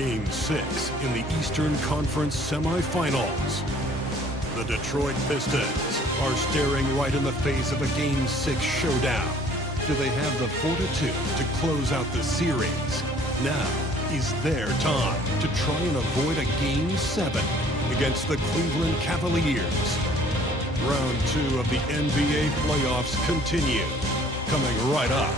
Game 6 in the Eastern Conference semifinals. The Detroit Pistons are staring right in the face of a Game 6 showdown. Do they have the fortitude to close out the series? Now is their time to try and avoid a Game 7 against the Cleveland Cavaliers. Round 2 of the NBA playoffs continue. Coming right up.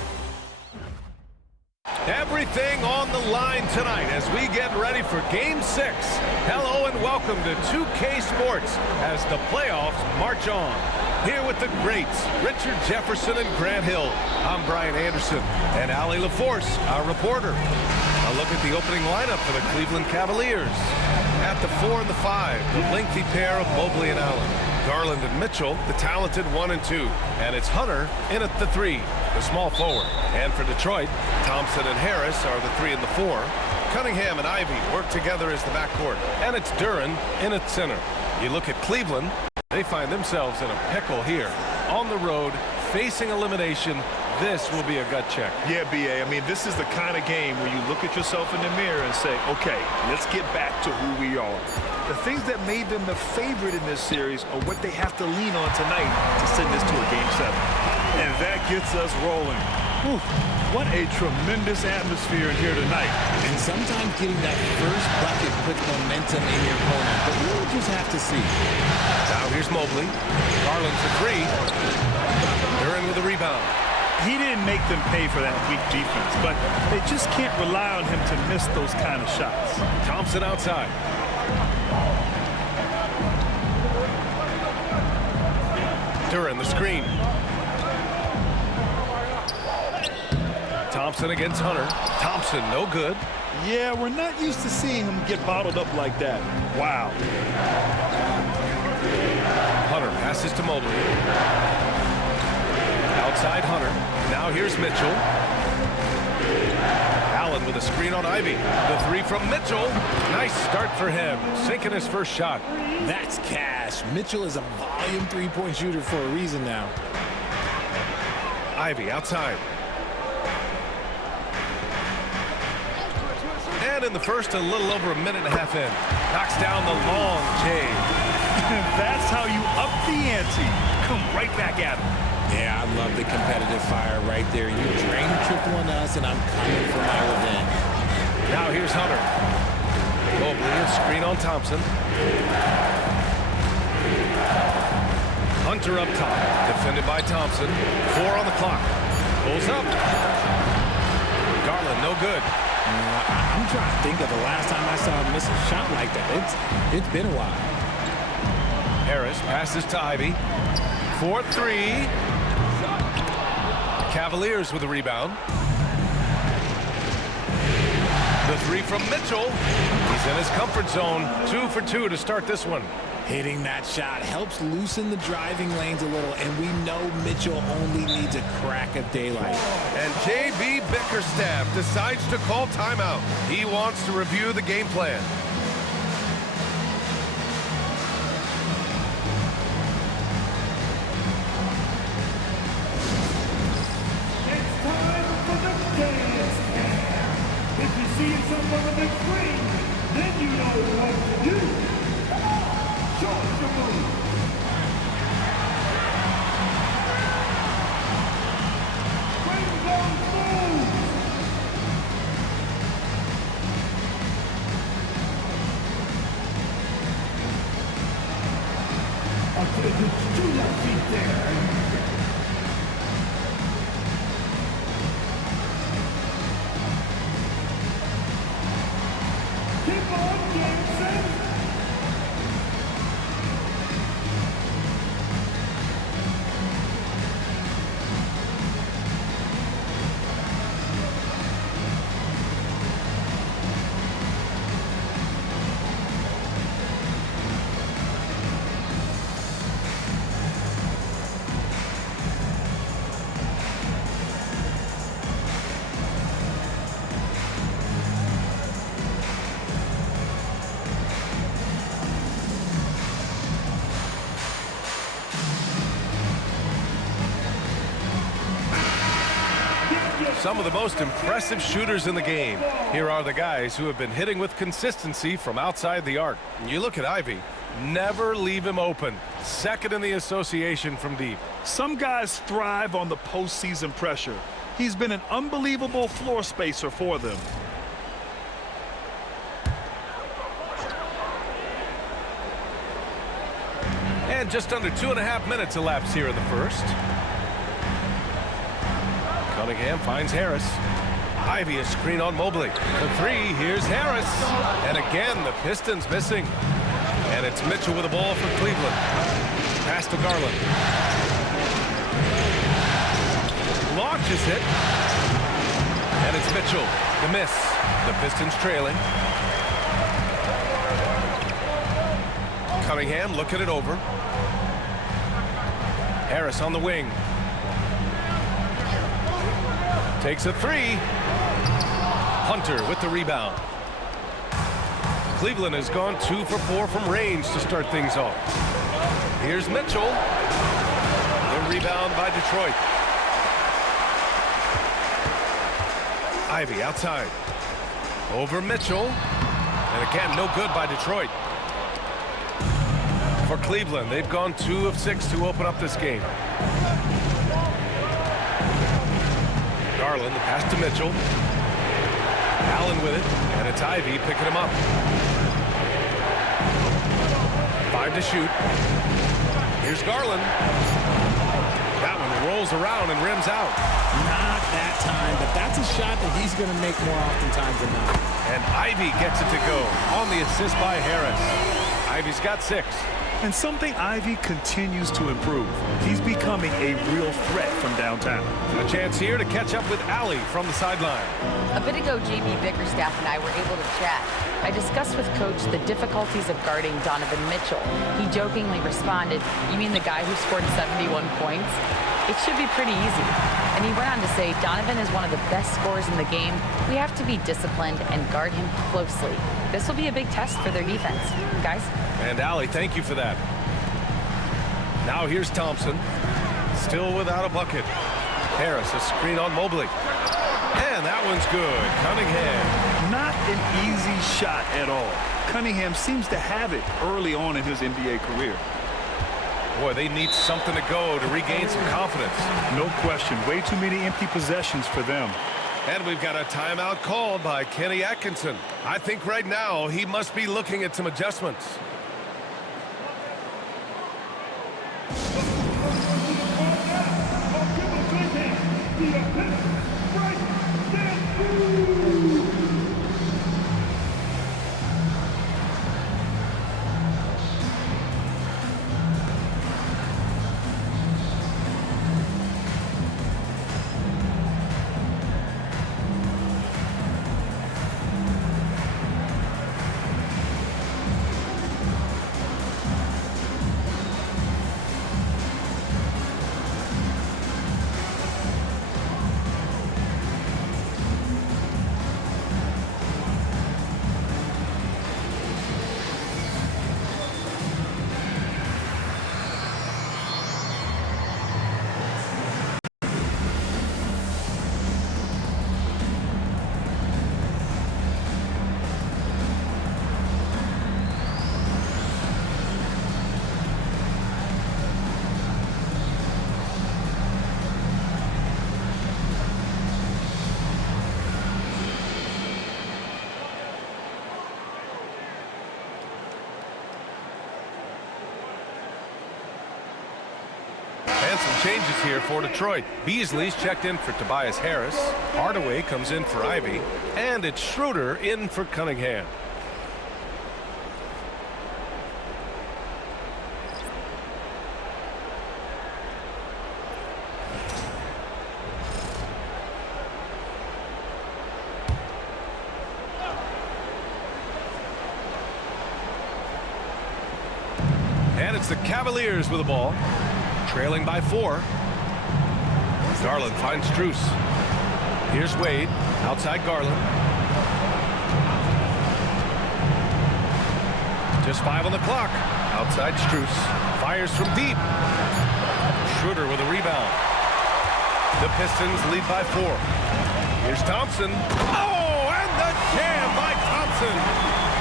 Everything on the line tonight as we get ready for Game 6. Hello and welcome to 2K Sports as the playoffs march on. Here with the greats, Richard Jefferson and Grant Hill. I'm Brian Anderson and Allie LaForce, our reporter. A look at the opening lineup for the Cleveland Cavaliers. At the 4 and the 5, the lengthy pair of Mobley and Allen. Garland and Mitchell, the talented 1 and 2. And it's Hunter in at the 3, the small forward. And for Detroit, Thompson and Harris are the 3 and the 4. Cunningham and Ivy work together as the backcourt. And it's Duren in at center. You look at Cleveland, they find themselves in a pickle here. On the road, facing elimination. This will be a gut check. Yeah, B.A. I mean, this is the kind of game where you look at yourself in the mirror and say, okay, let's get back to who we are. The things that made them the favorite in this series are what they have to lean on tonight to send this to a Game 7. And that gets us rolling. Whew, what a tremendous atmosphere in here tonight. And sometimes getting that first bucket puts momentum in your opponent, but we'll just have to see. Now here's Mobley. Garland for 3. Duren with a rebound. He didn't make them pay for that weak defense, but they just can't rely on him to miss those kind of shots. Thompson outside. Duren the screen. Thompson against Hunter. Thompson no good. Yeah, we're not used to seeing him get bottled up like that. Wow. Hunter passes to Mobley. Outside Hunter. Now here's Mitchell. Allen with a screen on Ivy. The 3 from Mitchell. Nice start for him. Sinking his first shot. That's cash. Mitchell is a volume three-point shooter for a reason now. Ivy outside. And in the first, a little over a minute and a half in. Knocks down the long J. That's how you up the ante. Come right back at him. Yeah, I love the competitive fire right there. You drain triple on us, and I'm coming for my revenge. Now here's Hunter. Mobley, a screen on Thompson. Hunter up top, defended by Thompson. 4 on the clock. Pulls up. Garland, no good. I'm trying to think of the last time I saw him miss a shot like that. It's been a while. Harris passes to Ivy. 4-3. Cavaliers with a rebound. The 3 from Mitchell. He's in his comfort zone. 2 for 2 to start this one. Hitting that shot helps loosen the driving lanes a little, and we know Mitchell only needs a crack of daylight. And J.B. Bickerstaff decides to call timeout. He wants to review the game plan. Someone on the big screen, then you know what to do. Come on, show us your move. Bring those moves. Okay, it's 2 left feet there. Keep on dancing! Some of the most impressive shooters in the game. Here are the guys who have been hitting with consistency from outside the arc. You look at Ivy. Never leave him open. Second in the association from deep. Some guys thrive on the postseason pressure. He's been an unbelievable floor spacer for them. And just under 2.5 minutes elapsed here in the first. Cunningham finds Harris. Ivy a screen on Mobley. The three, here's Harris. And again, the Pistons missing. And it's Mitchell with the ball for Cleveland. Pass to Garland. Launches it. And it's Mitchell. The miss. The Pistons trailing. Cunningham looking it over. Harris on the wing. Takes a three. Hunter with the rebound. Cleveland has gone 2 for 4 from range to start things off. Here's Mitchell. The rebound by Detroit. Ivy outside. Over Mitchell. And again, no good by Detroit. For Cleveland, they've gone 2 of 6 to open up this game. Garland, the pass to Mitchell. Allen with it, and it's Ivy picking him up. 5 to shoot. Here's Garland. That one rolls around and rims out. Not that time, but that's a shot that he's going to make more oftentimes than not. And Ivy gets it to go on the assist by Harris. Ivy's got 6. And something Ivy continues to improve. He's becoming a real threat from downtown. A chance here to catch up with Allie from the sideline. A bit ago, JB Bickerstaff and I were able to chat. I discussed with Coach the difficulties of guarding Donovan Mitchell. He jokingly responded, "You mean the guy who scored 71 points? It should be pretty easy." And he went on to say, "Donovan is one of the best scorers in the game. We have to be disciplined and guard him closely. This will be a big test for their defense." Guys? And Allie, thank you for that. Now here's Thompson. Still without a bucket. Harris, a screen on Mobley. And that one's good. Cunningham. Not an easy shot at all. Cunningham seems to have it early on in his NBA career. Boy, they need something to go to regain some confidence. No question. Way too many empty possessions for them. And we've got a timeout called by Kenny Atkinson. I think right now he must be looking at some adjustments. And some changes here for Detroit. Beasley's checked in for Tobias Harris. Hardaway comes in for Ivy. And it's Schroeder in for Cunningham. And it's the Cavaliers with the ball. Trailing by 4. Garland finds Strus. Here's Wade. Outside Garland. Just 5 on the clock. Outside Strus. Fires from deep. Schroeder with a rebound. The Pistons lead by 4. Here's Thompson. Oh, and the jam by Thompson.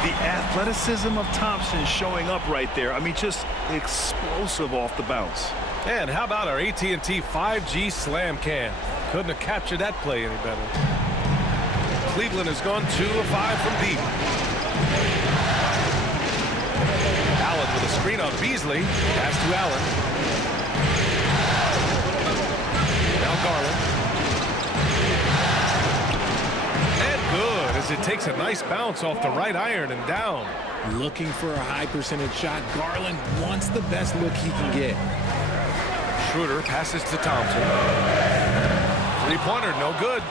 The athleticism of Thompson showing up right there. I mean, just explosive off the bounce. And how about our AT&T 5G slam cam? Couldn't have captured that play any better. Cleveland has gone 2 of 5 from deep. Allen with a screen on Beasley. Pass to Allen. Now Garland. And good as it takes a nice bounce off the right iron and down. Looking for a high percentage shot. Garland wants the best look he can get. Schroeder passes to Thompson. Three-pointer, no good.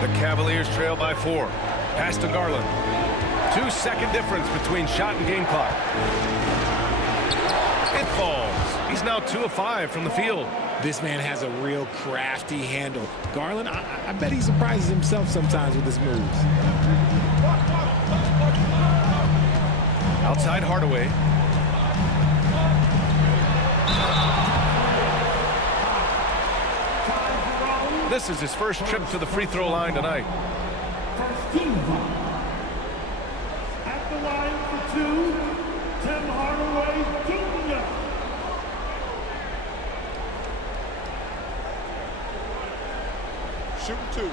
The Cavaliers trail by 4. Pass to Garland. 2-second difference between shot and game clock. It falls. He's now 2 of 5 from the field. This man has a real crafty handle. Garland, I bet he surprises himself sometimes with his moves. Outside Hardaway. This is his first trip to the free throw line tonight. First team foul. At the line for 2, Tim Hardaway Jr. Shooting 2.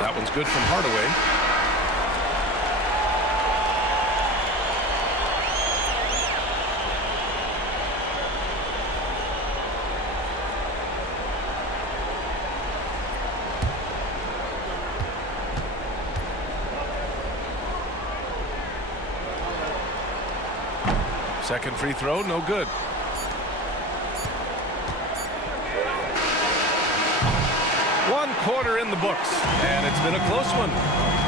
That one's good from Hardaway. Second free throw, no good. One quarter in the books, and it's been a close one.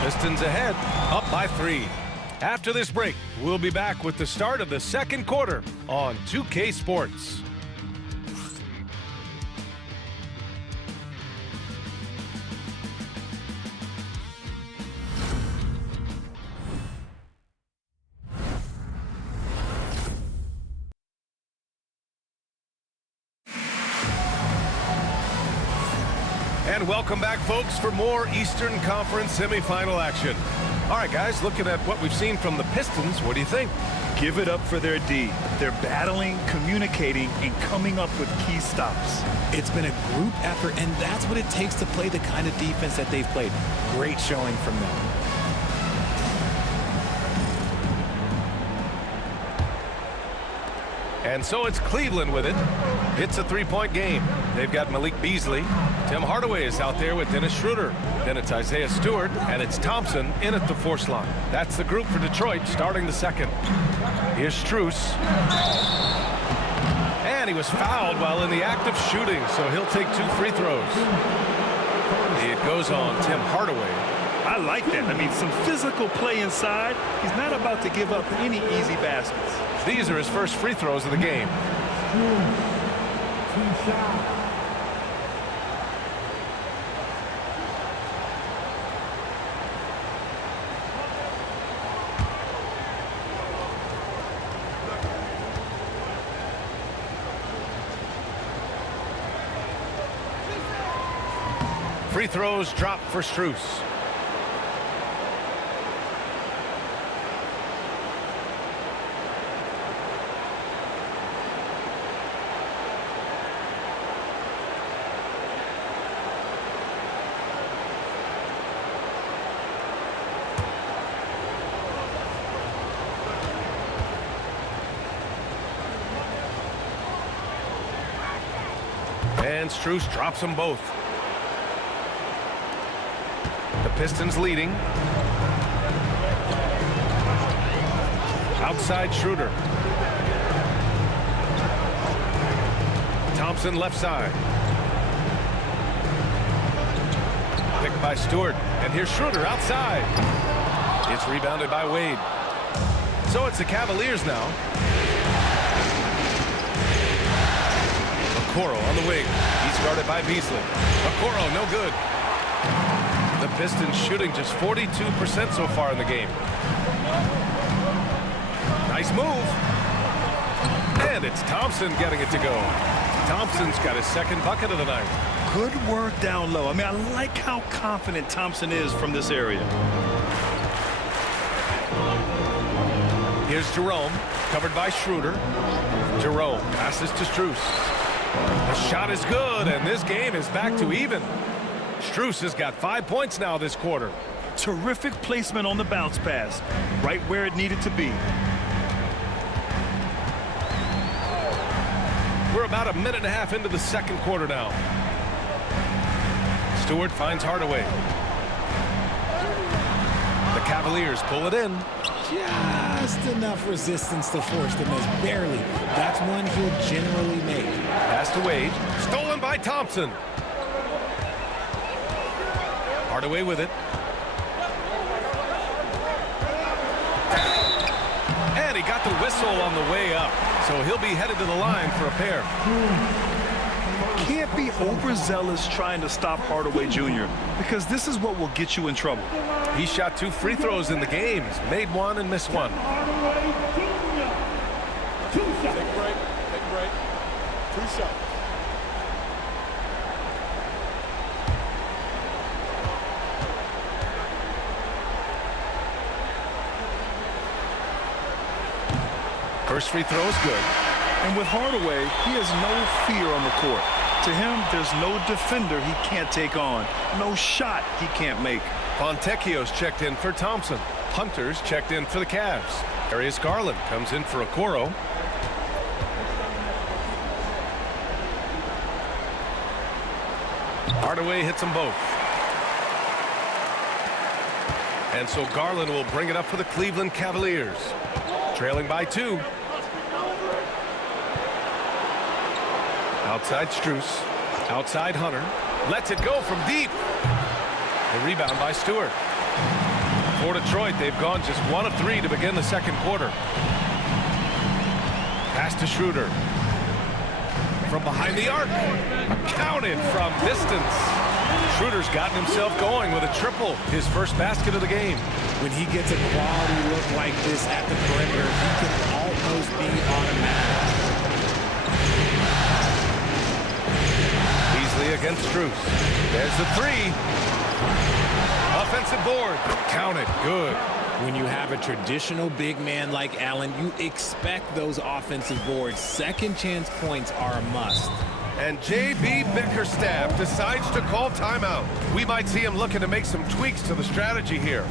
Pistons ahead, up by 3. After this break, we'll be back with the start of the second quarter on 2K Sports. And welcome back, folks, for more Eastern Conference semifinal action. All right, guys, looking at what we've seen from the Pistons, what do you think? Give it up for their D. They're battling, communicating, and coming up with key stops. It's been a group effort, and that's what it takes to play the kind of defense that they've played. Great showing from them. And so it's Cleveland with it. It's a 3-point game. They've got Malik Beasley. Tim Hardaway is out there with Dennis Schroeder. Then it's Isaiah Stewart, and it's Thompson in at the 4 slot. That's the group for Detroit starting the second. Here's Strus. And he was fouled while in the act of shooting, so he'll take 2 free throws. It goes on Tim Hardaway. I like that. I mean, some physical play inside. He's not about to give up any easy baskets. These are his first free throws of the game. 2 shots. Free throws drop for Strus. And Strus drops them both. The Pistons leading. Outside Schroeder. Thompson left side. Picked by Stewart. And here's Schroeder outside. It's rebounded by Wade. So it's the Cavaliers now. Okoro on the wing. He's guarded by Beasley. Okoro, no good. The Pistons shooting just 42% so far in the game. Nice move. And it's Thompson getting it to go. Thompson's got his second bucket of the night. Good work down low. I mean, I like how confident Thompson is from this area. Here's Jerome, covered by Schroeder. Jerome passes to Strus. The shot is good, and this game is back to even. Strus has got 5 points now this quarter. Terrific placement on the bounce pass, right where it needed to be. We're about a minute and a half into the second quarter now. Stewart finds Hardaway. The Cavaliers pull it in. Just enough resistance to force the miss. Barely. That's one he'll generally make. Pass to Wade. Stolen by Thompson. Hardaway with it. And he got the whistle on the way up. So he'll be headed to the line for a pair. Can't be overzealous trying to stop Hardaway Jr. because this is what will get you in trouble. He shot 2 free throws in the game. He's made 1 and missed 1. Hardaway Jr. 2 shots. Take a break. Take a break. 2 shots. First free throw is good. And with Hardaway, he has no fear on the court. To him, there's no defender he can't take on. No shot he can't make. Fontecchio's checked in for Thompson. Hunter's checked in for the Cavs. Darius Garland comes in for Okoro. Hardaway hits them both. And so Garland will bring it up for the Cleveland Cavaliers. Trailing by 2. Outside Strus. Outside Hunter. Lets it go from deep. The rebound by Stewart. For Detroit, they've gone just 1 of 3 to begin the second quarter. Pass to Schroeder. From behind the arc. Counted from distance. Schroeder's gotten himself going with a triple. His first basket of the game. When he gets a quality look like this at the perimeter, he can almost be automatic. Beasley against Strus. There's the 3. Offensive board. Counted. Good. When you have a traditional big man like Allen, you expect those offensive boards. Second chance points are a must. And J.B. Bickerstaff decides to call timeout. We might see him looking to make some tweaks to the strategy here.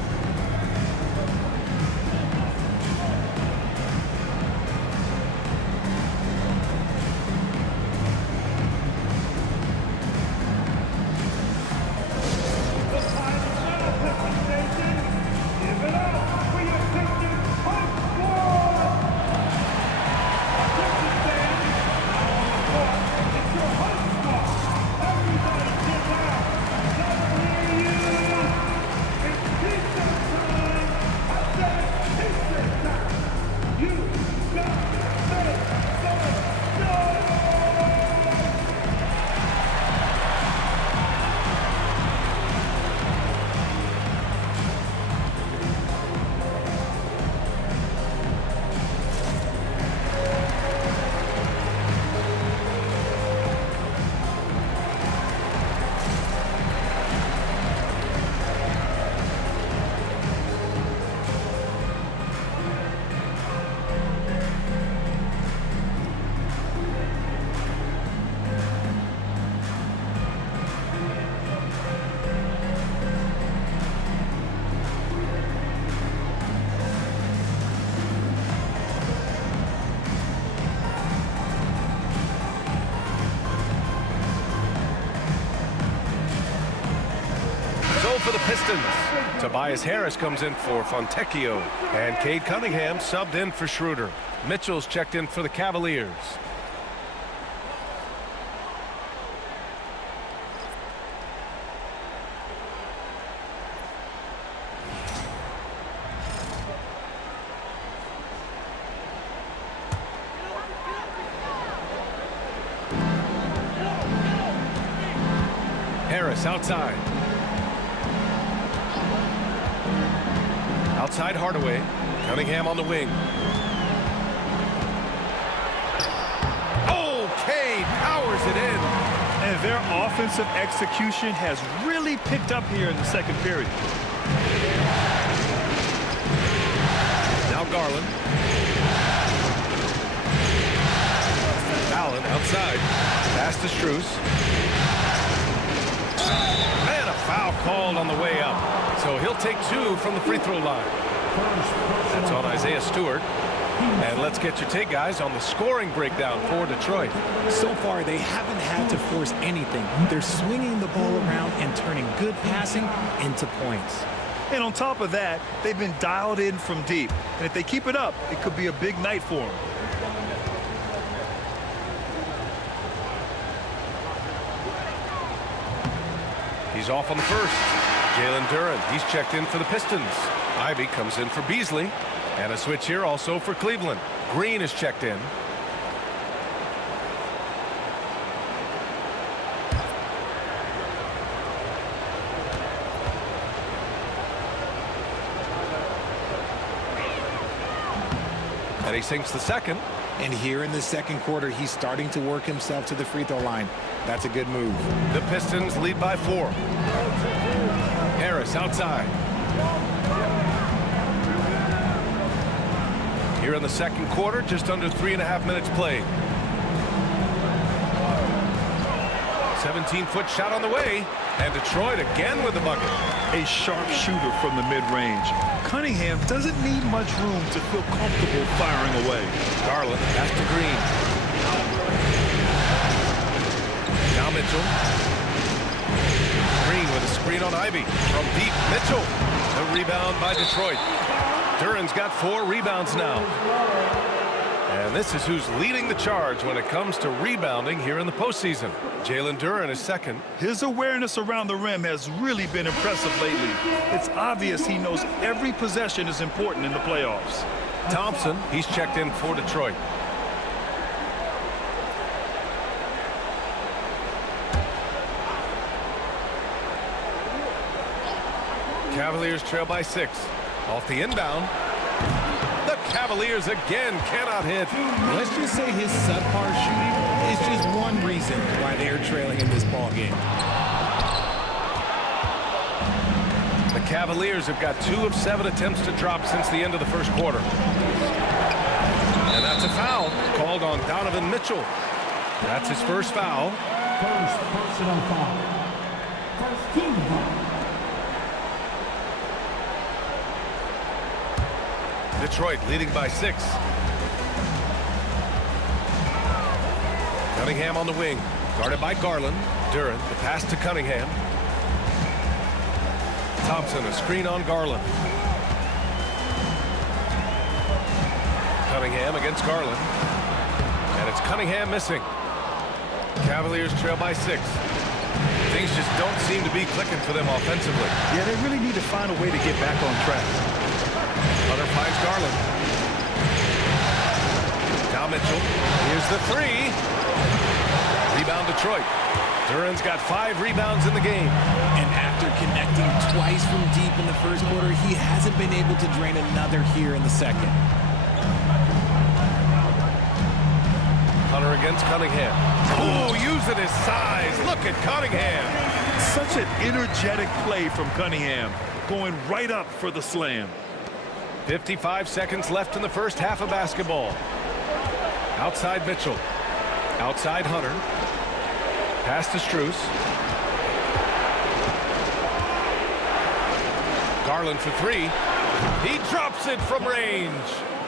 For the Pistons, Tobias Harris comes in for Fontecchio, and Cade Cunningham subbed in for Schroeder. Mitchell's checked in for the Cavaliers. Harris outside. Outside Hardaway. Cunningham on the wing. Okay, powers it in. And their offensive execution has really picked up here in the second period. Now Garland. Allen outside. Pass to Strus. Man, a foul called on the way up. So he'll take 2 from the free throw line. That's on Isaiah Stewart. And let's get your take, guys, on the scoring breakdown for Detroit. So far, they haven't had to force anything. They're swinging the ball around and turning good passing into points. And on top of that, they've been dialed in from deep. And if they keep it up, it could be a big night for them. He's off on the first. Jalen Duren, he's checked in for the Pistons. Ivy comes in for Beasley. And a switch here also for Cleveland. Green is checked in. And he sinks the second. And here in the second quarter, he's starting to work himself to the free throw line. That's a good move. The Pistons lead by 4. Harris outside. Here in the second quarter, just under 3.5 minutes played. 17-foot shot on the way. And Detroit again with the bucket. A sharp shooter from the mid-range. Cunningham doesn't need much room to feel comfortable firing away. Garland, pass to Green. Now Mitchell. Green with a screen on Ivy. From deep, Mitchell. The rebound by Detroit. Duren's got 4 rebounds now. And this is who's leading the charge when it comes to rebounding here in the postseason. Jalen Duren is second. His awareness around the rim has really been impressive lately. It's obvious he knows every possession is important in the playoffs. Thompson, he's checked in for Detroit. Cavaliers trail by 6. Off the inbound. The Cavaliers again cannot hit. Let's just say his subpar shooting is just one reason why they're trailing in this ball game. The Cavaliers have got 2 of 7 attempts to drop since the end of the first quarter. And that's a foul called on Donovan Mitchell. That's his first foul. First personal foul. First team foul. Detroit leading by 6. Cunningham on the wing. Guarded by Garland. Duren, the pass to Cunningham. Thompson, a screen on Garland. Cunningham against Garland. And it's Cunningham missing. Cavaliers trail by 6. Things just don't seem to be clicking for them offensively. Yeah, they really need to find a way to get back on track. Hunter finds Garland. Now Mitchell. Here's the 3. Rebound Detroit. Duren's got 5 rebounds in the game. And after connecting twice from deep in the first quarter, he hasn't been able to drain another here in the second. Hunter against Cunningham. Oh, using his size. Look at Cunningham. Such an energetic play from Cunningham, going right up for the slam. 55 seconds left in the first half of basketball. Outside Mitchell. Outside Hunter. Pass to Strus. Garland for 3. He drops it from range.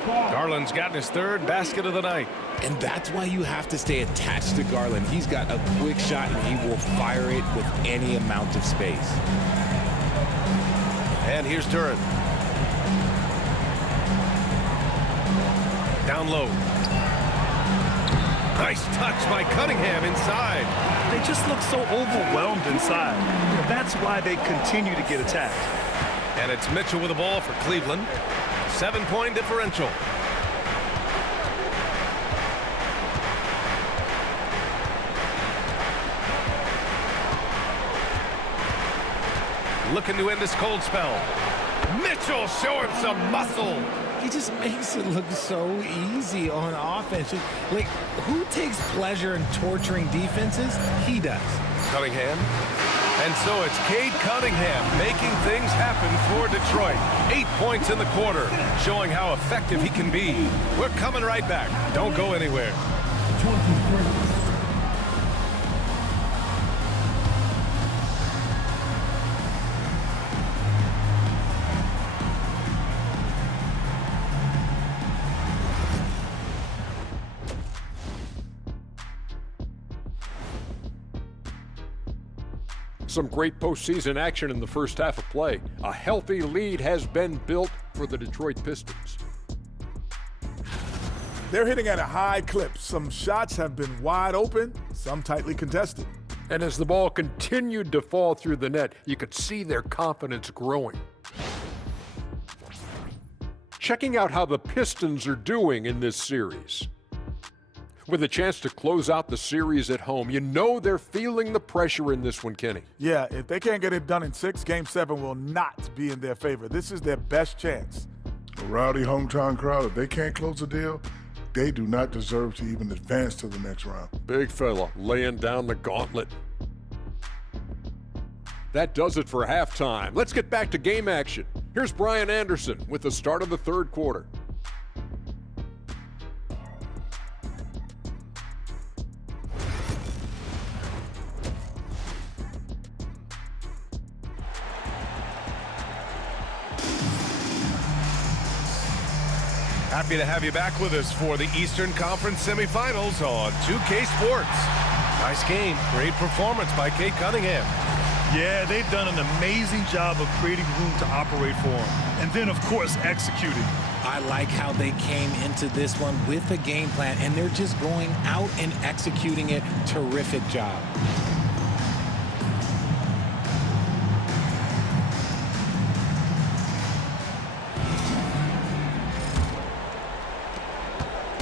Garland's gotten his 3rd basket of the night. And that's why you have to stay attached to Garland. He's got a quick shot, and he will fire it with any amount of space. And here's Duren. Down low. Nice touch by Cunningham inside. They just look so overwhelmed inside. That's why they continue to get attacked. And it's Mitchell with the ball for Cleveland. 7-point differential. Looking to end this cold spell. Mitchell showing some muscle. He just makes it look so easy on offense. Like, who takes pleasure in torturing defenses? He does. Cunningham. And so it's Cade Cunningham making things happen for Detroit. 8 points in the quarter, showing how effective he can be. We're coming right back. Don't go anywhere. 23. Some great postseason action in the first half of play. A healthy lead has been built for the Detroit Pistons. They're hitting at a high clip. Some shots have been wide open, some tightly contested. And as the ball continued to fall through the net, you could see their confidence growing. Checking out how the Pistons are doing in this series. With a chance to close out the series at home, you know they're feeling the pressure in this one, Kenny. Yeah, if they can't get it done in 6, Game 7 will not be in their favor. This is their best chance. A rowdy hometown crowd, if they can't close the deal, they do not deserve to even advance to the next round. Big fella laying down the gauntlet. That does it for halftime. Let's get back to game action. Here's Brian Anderson with the start of the third quarter. Happy to have you back with us for the Eastern Conference semifinals on 2K Sports. Nice game. Great performance by Cade Cunningham. Yeah, they've done an amazing job of creating room to operate for him. And then, of course, executing. I like how they came into this one with a game plan, and they're just going out and executing it. Terrific job.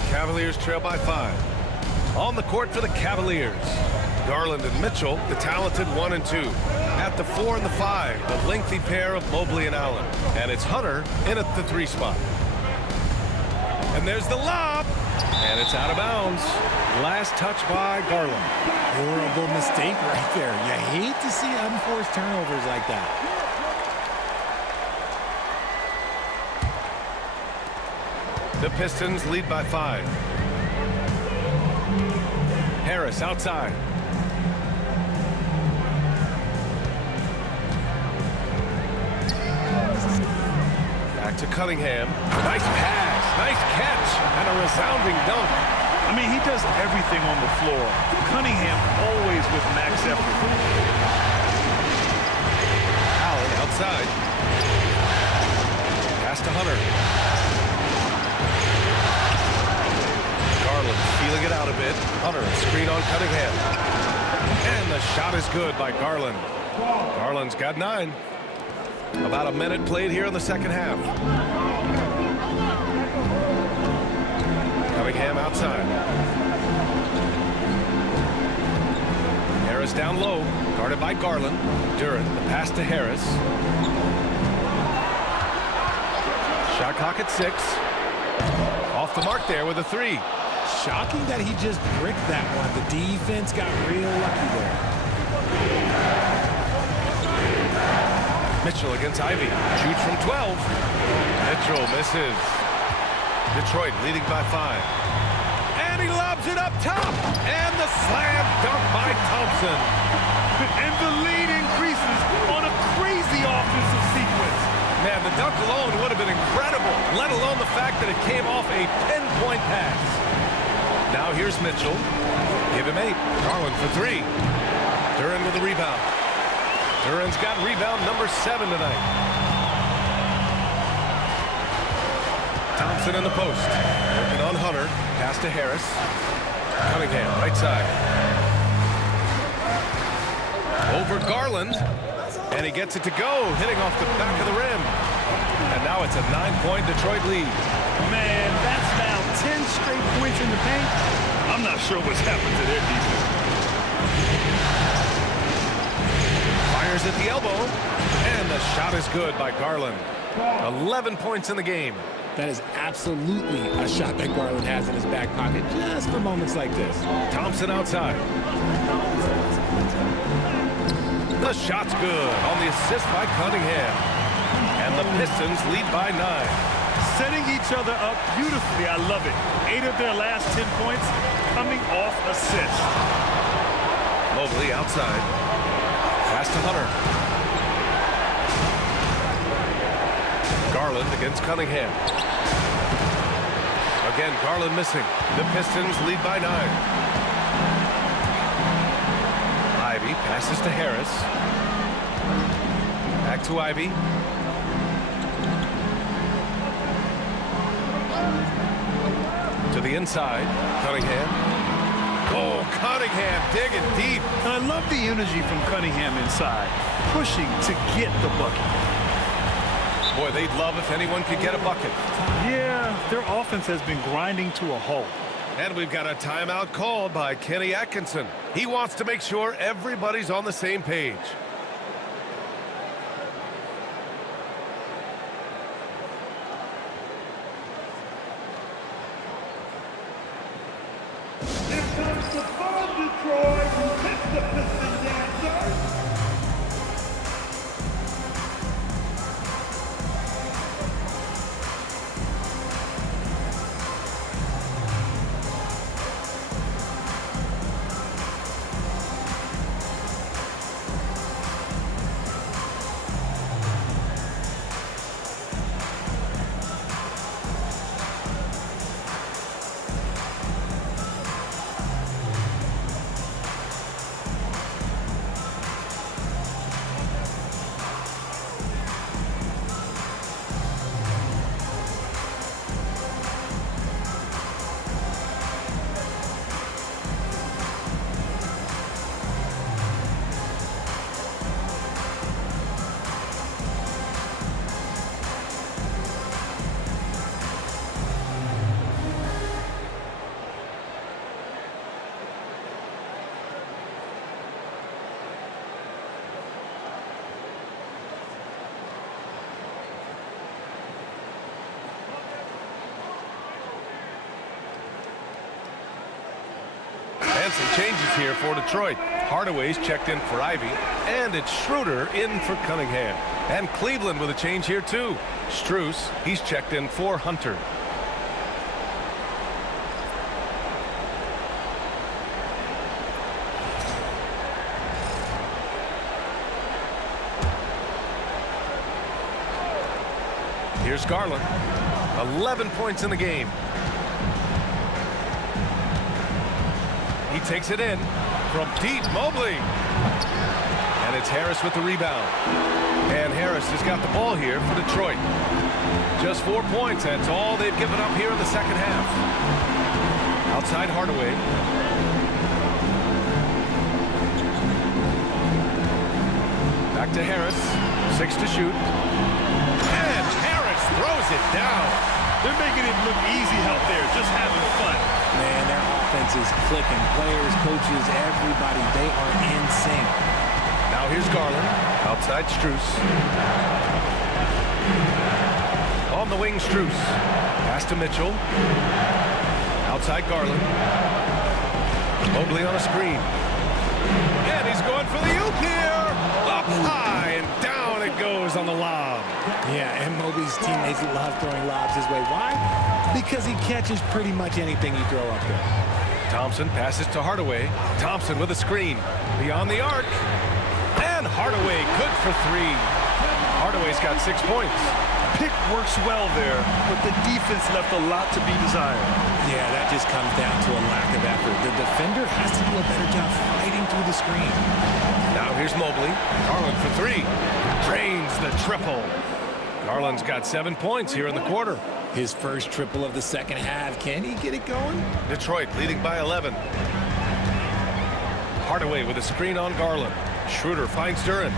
Cavaliers trail by 5. On the court for the Cavaliers, Garland and Mitchell, the talented 1 and 2. At the 4 and the 5, the lengthy pair of Mobley and Allen. And it's Hunter in at the 3 spot. And there's the lob, and it's out of bounds. Last touch by Garland. Horrible mistake right there. You hate to see unforced turnovers like that. The Pistons lead by 5. Harris outside. Back to Cunningham. Nice pass, nice catch, and a resounding dunk. I mean, he does everything on the floor. Cunningham always with max effort. Allen outside. Pass to Hunter. Garland feeling it out a bit. Hunter, screen on Cunningham. And the shot is good by Garland. Garland's got 9. About a minute played here in the second half. Cunningham outside. Harris down low, guarded by Garland. Duran, the pass to Harris. Shot clock at 6. Off the mark there with a 3. Shocking that he just bricked that one. The defense got real lucky there. Mitchell against Ivy. Shoots from 12. Mitchell misses. Detroit leading by 5. And he lobs it up top. And the slam dunk by Thompson. And the lead increases on a crazy offensive sequence. Man, the dunk alone would have been incredible, let alone the fact that it came off a 10-point pass. Now here's Mitchell. Give him 8. Garland for 3. Duran with a rebound. Duran's got rebound number 7 tonight. Thompson in the post. Working on Hunter. Pass to Harris. Cunningham, right side. Over Garland. And he gets it to go, hitting off the back of the rim. And now it's a 9-point Detroit lead. Man, that's now 10 straight points in the paint. I'm not sure what's happened to their defense. Fires at the elbow. And the shot is good by Garland. 11 points in the game. That is absolutely a shot that Garland has in his back pocket just for moments like this. Thompson outside. The shot's good on the assist by Cunningham. And the Pistons lead by 9. Setting each other up beautifully. I love it. 8 of their last 10 points coming off assists. Mobley outside. Pass to Hunter. Garland against Cunningham. Again, Garland missing. The Pistons lead by 9. Ivy passes to Harris. Back to Ivy. To the inside. Cunningham. Oh, Cunningham digging deep. And I love the energy from Cunningham inside, pushing to get the bucket. Boy, they'd love if anyone could get a bucket. Yeah, their offense has been grinding to a halt. And we've got a timeout called by Kenny Atkinson. He wants to make sure everybody's on the same page. Here comes the fun, Detroit. It's the Pistons dancer. And some changes here for Detroit. Hardaway's checked in for Ivy, and it's Schroeder in for Cunningham. And Cleveland with a change here too. Strus, he's checked in for Hunter. Here's Garland. 11 points in the game. He takes it in from deep. Mobley. And it's Harris with the rebound. And Harris has got the ball here for Detroit. Just 4 points. That's all they've given up here in the second half. Outside Hardaway. Back to Harris. 6 to shoot. And Harris throws it down. They're making it look easy out there, just having fun. Man, their offense is clicking. Players, coaches, everybody, they are in sync. Now here's Garland. Outside Strus. On the wing, Strus. Pass to Mitchell. Outside Garland. Mobley on a screen. And he's going for the oop here. Up high and down it goes on the lob. Yeah, and Mobley's teammates love throwing lobs his way. Why? Because he catches pretty much anything you throw up there. Thompson passes to Hardaway. Thompson with a screen. Beyond the arc. And Hardaway good for 3. Hardaway's got 6 points. Pick works well there, but the defense left a lot to be desired. Yeah, that just comes down to a lack of effort. The defender has to do a better job fighting through the screen. Now here's Mobley. Garland for 3. Drains the triple. Garland's got 7 points here in the quarter. His first triple of the second half. Can he get it going? Detroit leading by 11. Hardaway with a screen on Garland. Schroeder finds Duren.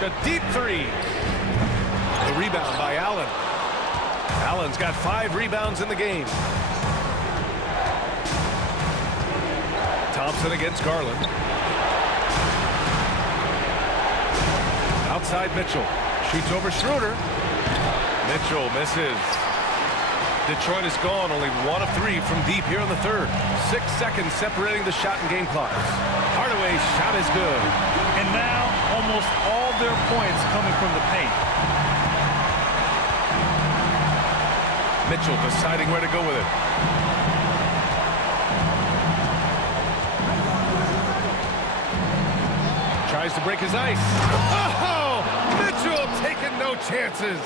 A deep 3. The rebound by Allen. Allen's got 5 rebounds in the game. Thompson against Garland. Outside Mitchell. Shoots over Schroeder. Mitchell misses. Detroit is gone, only 1 of 3 from deep here in the third. 6 seconds separating the shot and game clocks. Hardaway's shot is good. And now almost all their points coming from the paint. Mitchell deciding where to go with it. Tries to break his ice. Oh! Mitchell taking no chances.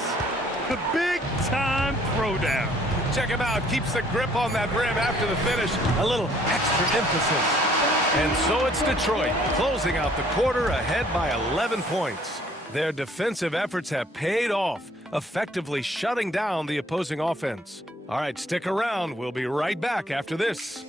The big-time throwdown. Check him out. Keeps the grip on that rim after the finish. A little extra emphasis. And so it's Detroit closing out the quarter ahead by 11 points. Their defensive efforts have paid off, effectively shutting down the opposing offense. All right, stick around. We'll be right back after this.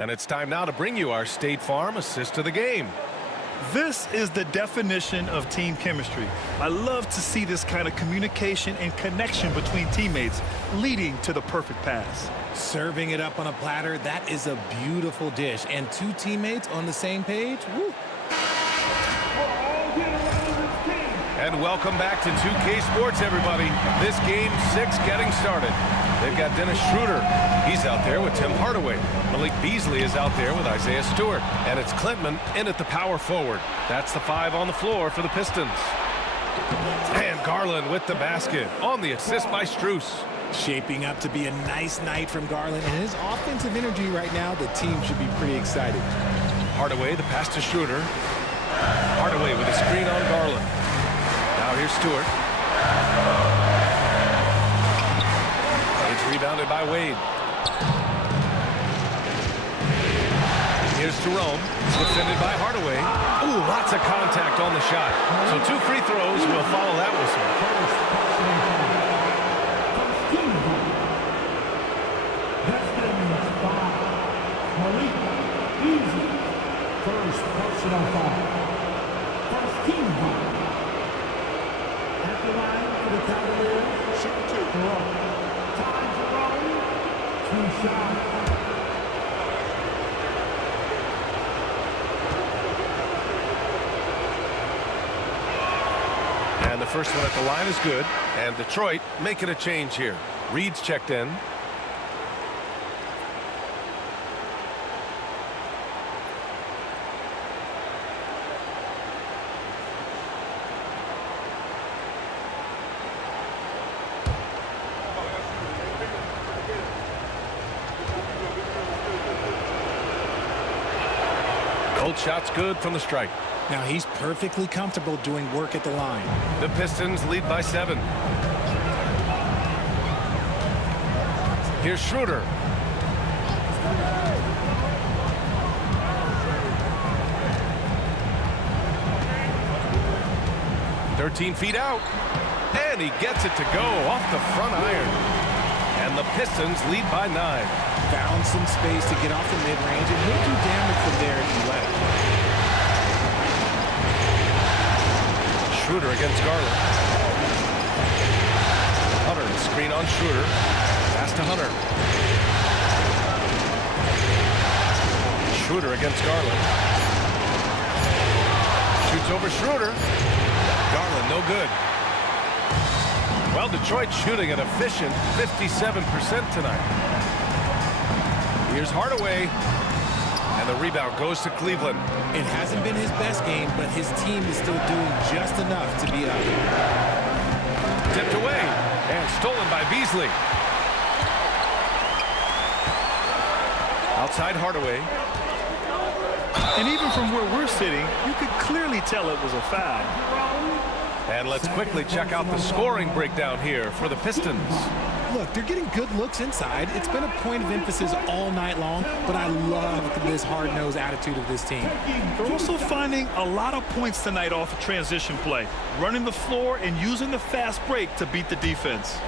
And it's time now to bring you our State Farm assist of the game. This is the definition of team chemistry. I love to see this kind of communication and connection between teammates leading to the perfect pass. Serving it up on a platter, that is a beautiful dish. And 2 teammates on the same page, woo. And welcome back to 2K Sports, everybody. This game 6 getting started. They've got Dennis Schroeder. He's out there with Tim Hardaway. Malik Beasley is out there with Isaiah Stewart. And it's Klintman in at the power forward. That's the 5 on the floor for the Pistons. And Garland with the basket on the assist by Strus. Shaping up to be a nice night from Garland. And his offensive energy right now, the team should be pretty excited. Hardaway, the pass to Schroeder. Hardaway with a screen on Garland. Now here's Stewart. It's rebounded by Wade. Here's Jerome, defended by Hardaway. Ooh, lots of contact on the shot. So 2 free throws will follow that whistle. Malik Beasley, first personal foul. First team foul. At the line for the Cavaliers, shooting 2. Ty Jerome, 2 shots. And the first one at the line is good. And Detroit making a change here. Reed's checked in. Shot's good from the stripe. Now he's perfectly comfortable doing work at the line. The Pistons lead by 7. Here's Schroeder. "13 feet out. And he gets it to go off the front iron. And the Pistons lead by 9. Found some space to get off the mid-range and he'll do damage from there if you let him. Schroeder against Garland. Hunter, screen on Schroeder. Pass to Hunter. Schroeder against Garland. Shoots over Schroeder. Garland, no good. Well, Detroit shooting an efficient 57% tonight. Here's Hardaway. And the rebound goes to Cleveland. It hasn't been his best game, but his team is still doing just enough to be up. Tipped away and stolen by Beasley. Outside Hardaway. And even from where we're sitting, you could clearly tell it was a foul. And let's quickly check out the scoring breakdown here for the Pistons. Look, they're getting good looks inside. It's been a point of emphasis all night long, but I love this hard-nosed attitude of this team. They're also finding a lot of points tonight off of transition play, running the floor and using the fast break to beat the defense.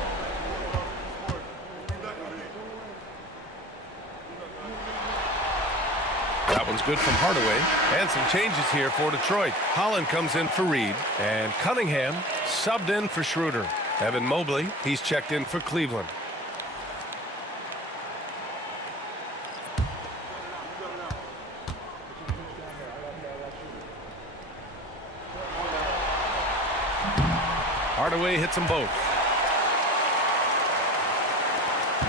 That one's good from Hardaway. And some changes here for Detroit. Holland comes in for Reed. And Cunningham subbed in for Schroeder. Evan Mobley, he's checked in for Cleveland. Hardaway hits them both.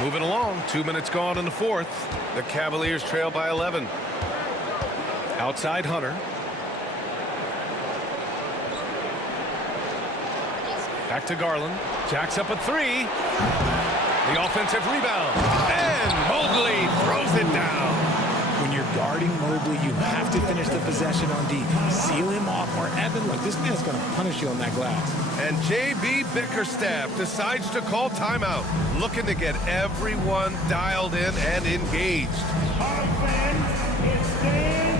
Moving along, 2 minutes gone in the fourth. The Cavaliers trail by 11. Outside Hunter. Back to Garland. Jacks up a three. The offensive rebound. And Mobley throws it down. When you're guarding Mobley, you have to finish the possession on D. Seal him off, or Evan, look, this man's going to punish you on that glass. And J.B. Bickerstaff decides to call timeout, looking to get everyone dialed in and engaged. All right, fans, it's stand.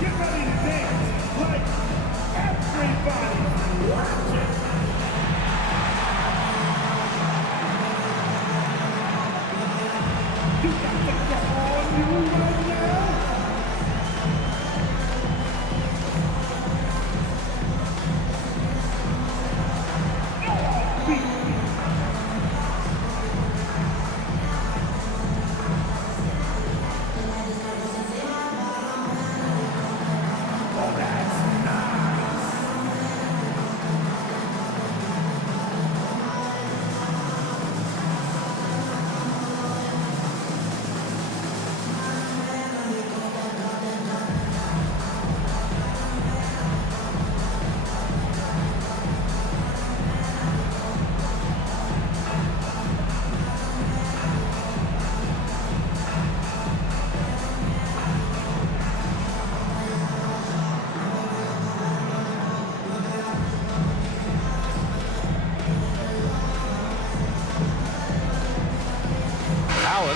Get ready to dance like everybody watching. You got to get on you right now.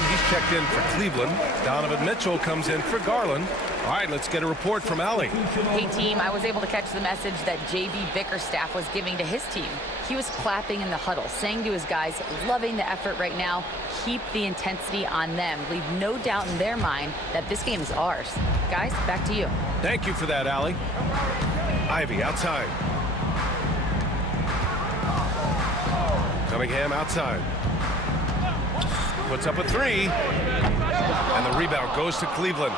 He's checked in for Cleveland. Donovan Mitchell comes in for Garland. All right, let's get a report from Allie. Hey, team, I was able to catch the message that J.B. Bickerstaff was giving to his team. He was clapping in the huddle, saying to his guys, loving the effort right now, keep the intensity on them. Leave no doubt in their mind that this game is ours. Guys, back to you. Thank you for that, Allie. Ivy outside. Cunningham outside. Puts up a three. And the rebound goes to Cleveland.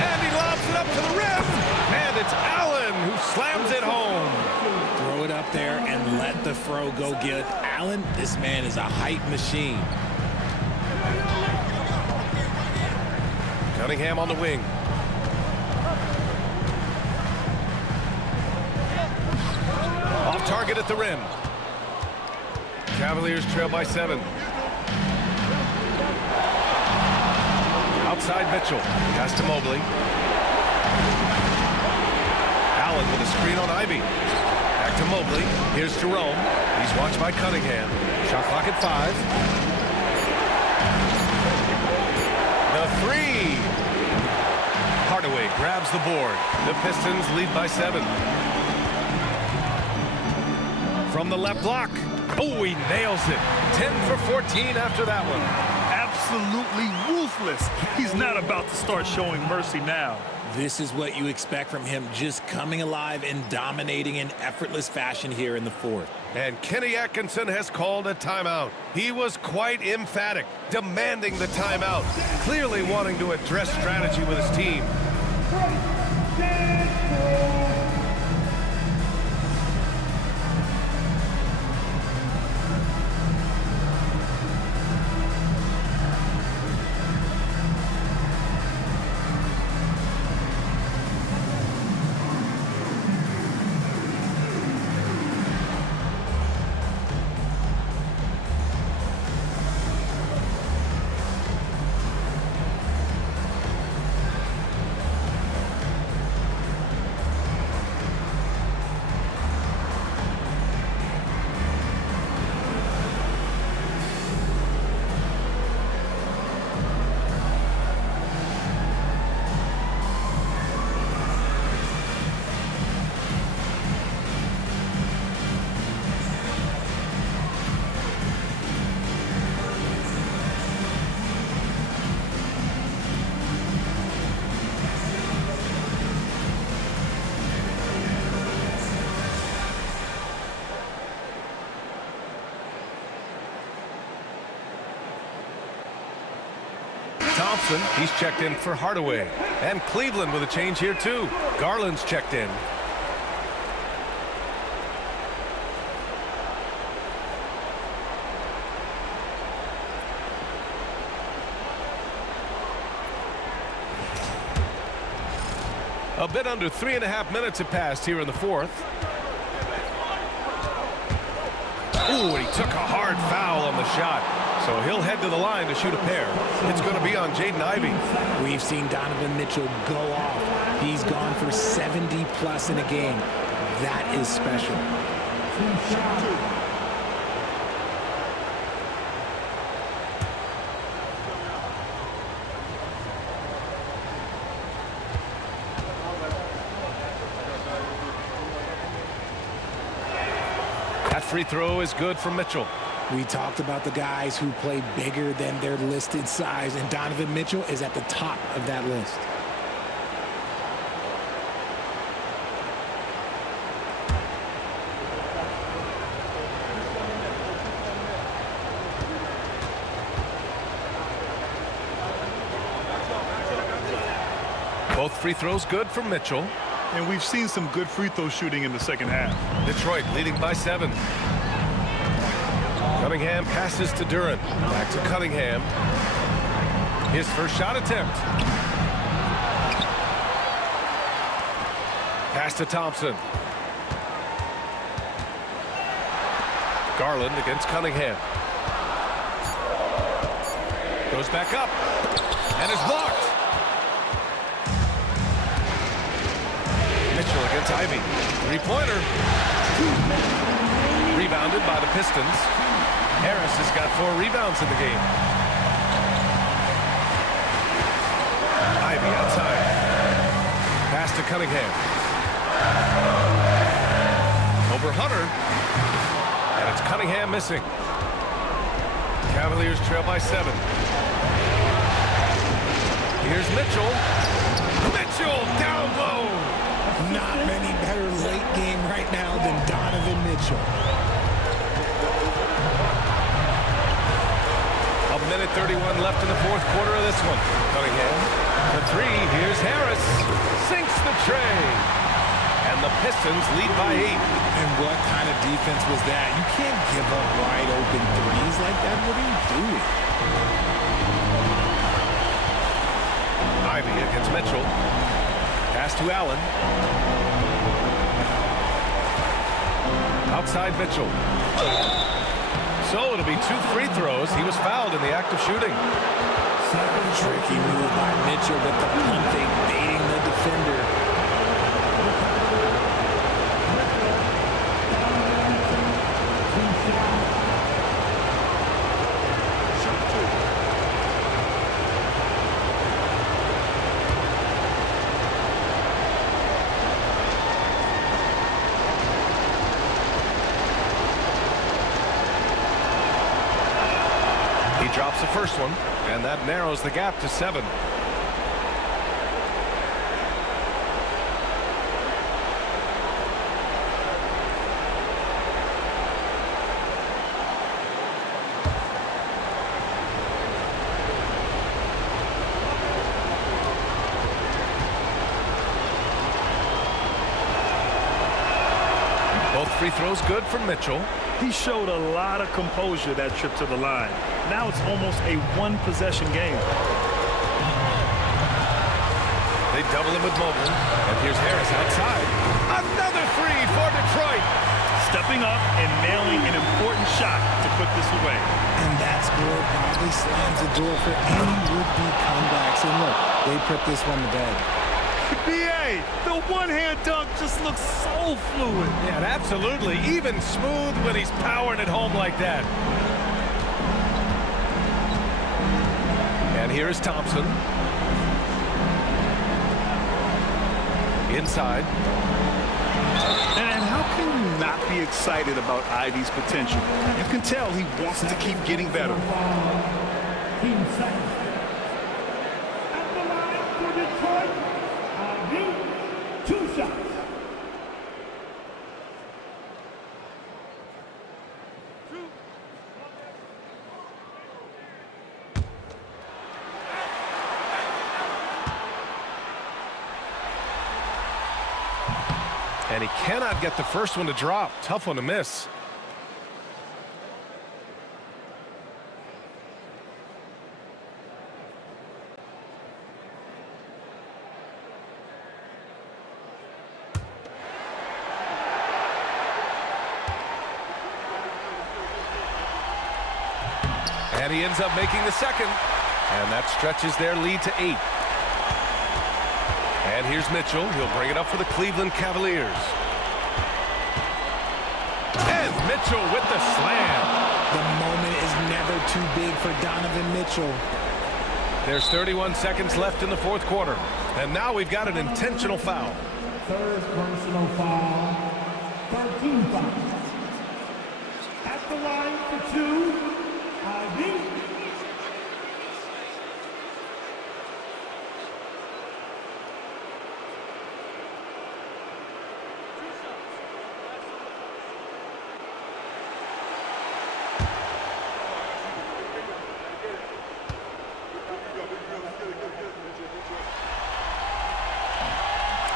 And he lobs it up to the rim. And it's Allen who slams it home. Throw it up there and let the throw go get it. Allen, this man is a height machine. Cunningham on the wing. Off target at the rim. Cavaliers trail by 7. Outside Mitchell. Pass to Mobley. Allen with a screen on Ivy. Back to Mobley. Here's Jerome. He's watched by Cunningham. Shot clock at 5. The three. Hardaway grabs the board. The Pistons lead by 7. From the left block. Oh, he nails it. 10 for 14 after that one. Absolutely ruthless. He's not about to start showing mercy now. This is what you expect from him, just coming alive and dominating in effortless fashion here in the fourth. And Kenny Atkinson has called a timeout. He was quite emphatic, demanding the timeout, clearly wanting to address strategy with his team. Thompson, he's checked in for Hardaway. And Cleveland with a change here too. Garland's checked in. A bit under 3.5 minutes have passed here in the fourth. Ooh, and he took a hard foul on the shot. So he'll head to the line to shoot a pair. It's going to be on Jaden Ivey. We've seen Donovan Mitchell go off. He's gone for 70+ in a game. That is special. That free throw is good for Mitchell. We talked about the guys who play bigger than their listed size, and Donovan Mitchell is at the top of that list. Both free throws good for Mitchell. And we've seen some good free throw shooting in the second half. Detroit leading by 7. Cunningham passes to Duren. Back to Cunningham. His first shot attempt. Pass to Thompson. Garland against Cunningham. Goes back up. And is blocked. Mitchell against Ivey. Three-pointer. Rebounded by the Pistons. Harris has got 4 rebounds in the game. Ivey outside. Pass to Cunningham. Over Hunter. And it's Cunningham missing. Cavaliers trail by 7. Here's Mitchell. Mitchell down low. Not many better late game right now than Donovan Mitchell. A minute 31 left in the fourth quarter of this one. Cunningham for 3. Here's Harris. Sinks the tray. And the Pistons lead by 8. And what kind of defense was that? You can't give up wide open threes like that. What are you doing? Ivey against Mitchell. Pass to Allen. Outside Mitchell. So it'll be 2 free throws. He was fouled in the act of shooting. Tricky move by Mitchell, but the pump fake baiting the defender. Drops the first one, and that narrows the gap to 7. Both free throws good for Mitchell. He showed a lot of composure that trip to the line. Now it's almost a one-possession game. They double him with Mobley, and here's Harris outside. Another 3 for Detroit. Stepping up and nailing an important shot to put this away. And that score probably slams the door for any would-be comebacks. And look, they put this one to bed. B.A., the one-hand dunk just looks so fluid. Yeah, absolutely. Even smooth when he's powering it home like that. And here is Thompson. Inside. And how can you not be excited about Ivey's potential? You can tell he wants to keep getting better. 15 seconds. At the line for Detroit, Ivey, 2 shots. And he cannot get the first one to drop. Tough one to miss. And he ends up making the second. And that stretches their lead to 8. And here's Mitchell. He'll bring it up for the Cleveland Cavaliers. And Mitchell with the slam. The moment is never too big for Donovan Mitchell. There's 31 seconds left in the fourth quarter. And now we've got an intentional foul. Third personal foul. 13 fouls. At the line for 2. Ivy.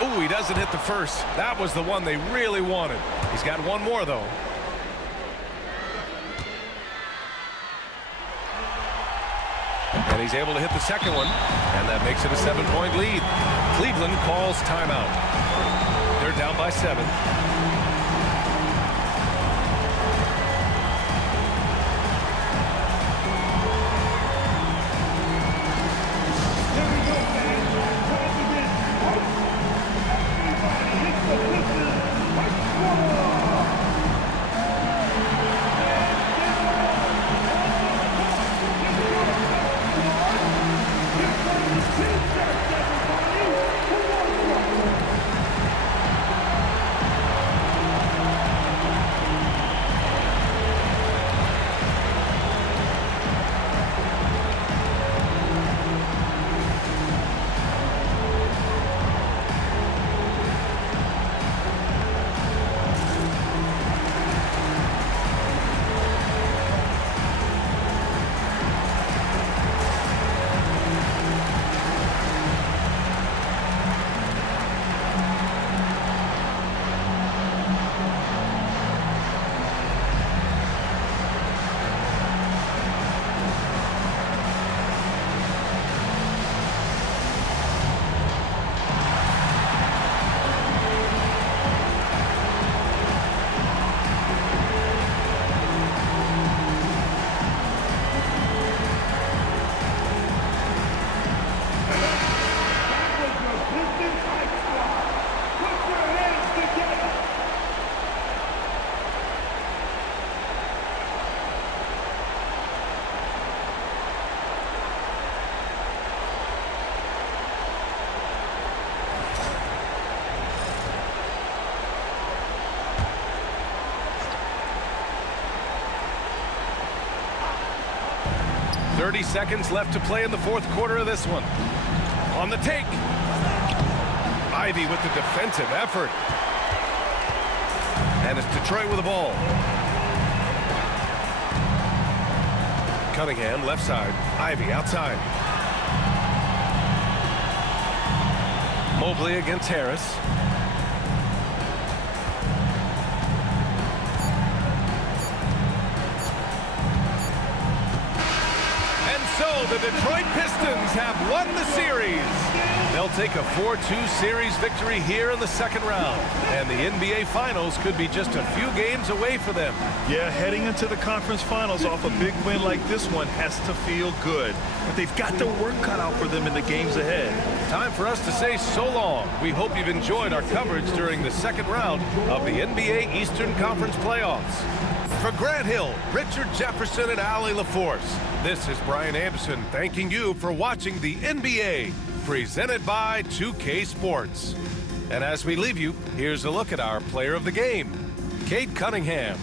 Ooh, he doesn't hit the first. That was the one they really wanted. He's got one more, though. And he's able to hit the second one. And that makes it a 7-point lead. Cleveland calls timeout. They're down by 7. .30 seconds left to play in the fourth quarter of this one. On the take. Ivy with the defensive effort. And it's Detroit with the ball. Cunningham left side. Ivy outside. Mobley against Harris. The Detroit Pistons have won the series. They'll take a 4-2 series victory here in the second round. And the NBA Finals could be just a few games away for them. Yeah, heading into the conference finals off a big win like this one has to feel good. But they've got their work cut out for them in the games ahead. Time for us to say so long. We hope you've enjoyed our coverage during the second round of the NBA Eastern Conference playoffs. For Grant Hill, Richard Jefferson, and Allie LaForce, this is Brian Anderson thanking you for watching the NBA, presented by 2K Sports. And as we leave you, here's a look at our player of the game, Cade Cunningham.